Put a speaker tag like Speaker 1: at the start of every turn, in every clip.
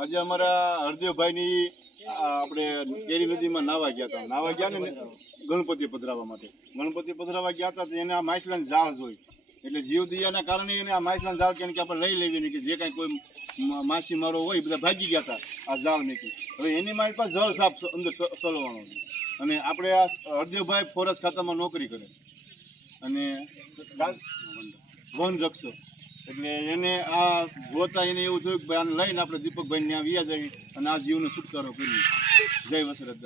Speaker 1: આજે અમારા હરદેવભાઈની આપણે કેરી નદીમાં નાવા ગયા હતા. નાવા ગયા ને ગણપતિ પધરાવા માટે. ગણપતિ પધરાવા ગયા હતા તો એને આ માછલાની ઝાડ જોઈ. એટલે જીવદયાના કારણે એને આ માછલાની ઝાડ કે આપણે લઈ લેવી નહીં કે જે કાંઈ કોઈ માછી મારો હોય બધા ભાગી ગયા હતા આ ઝાડ મેકી. હવે એની મારી પાસે જળ સાફ અંદર સલવાનો અને આપણે આ હરદેવભાઈ ફોરેસ્ટ ખાતામાં નોકરી કરે. અને વન રક્ષક. એટલે એને આ જોતા એને એવું થયું કે આને લઈને આપણે દીપકભાઈ ત્યાં વ્યા જઈ અને આ જીવનો છુટકારો કરી જય વસરત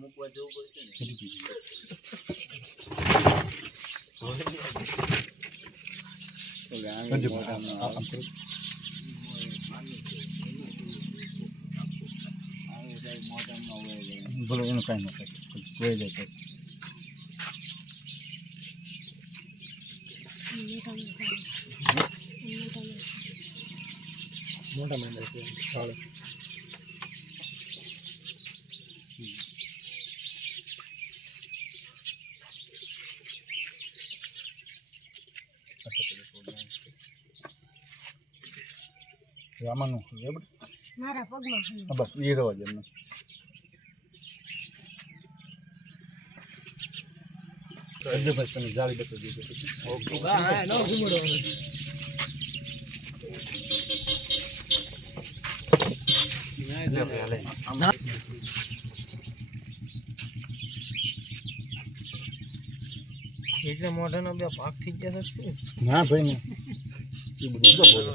Speaker 2: મૂકવા જવું પડશે ને.
Speaker 1: બોલો એનું કાંઈ ન થાય કોઈ જાય
Speaker 3: મોટા મેમ્બર છે.
Speaker 1: રામાનું બરાબર?
Speaker 4: મારા પગમાં
Speaker 1: બસ એ રવા દે એમને. ભાઈ તમે જાળી બતાવી દીધો
Speaker 3: હા હા નો ઘૂમડો એટલે મોઢાનો બે ભાગ થઈ ગયા છે
Speaker 1: ના ભાઈ ને. એ બધું તો બોલો.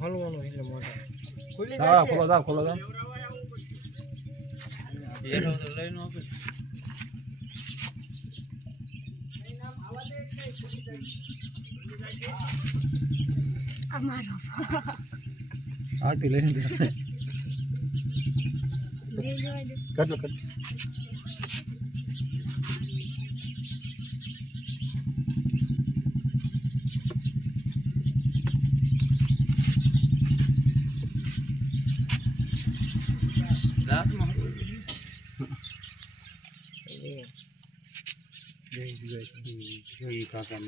Speaker 3: હલવાનું એટલે મોઢા.
Speaker 1: ખોલો જાવ ખોલો જાવ આટી લઈને
Speaker 4: દે.
Speaker 1: કેટલો કેટલો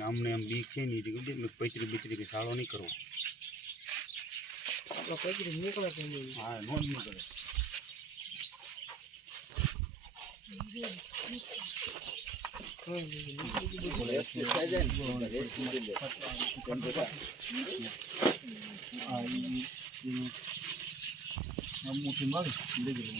Speaker 5: અમને એમ બીક છે નહીં કે પચરી બચરી કે સાળો નહીં કરવો
Speaker 3: કચરી નીકળે
Speaker 5: હા નોંધ.
Speaker 3: નીકળી
Speaker 1: મુઠ્ઠી મારી લઈ ગયો
Speaker 2: જ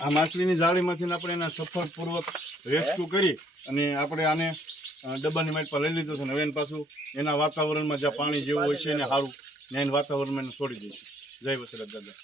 Speaker 1: આ માછલીની જાળીમાંથી આપણે એના સફળપૂર્વક રેસ્ક્યુ કરી અને આપણે આને ડબ્બાની માઇટ પર લઈ લીધો છે હવે એને પાછું એના વાતાવરણમાં જ્યાં પાણી જેવું હોય છે એને સારું ને વાતાવરણમાં એને છોડી દઈશું જય વસરત દાદા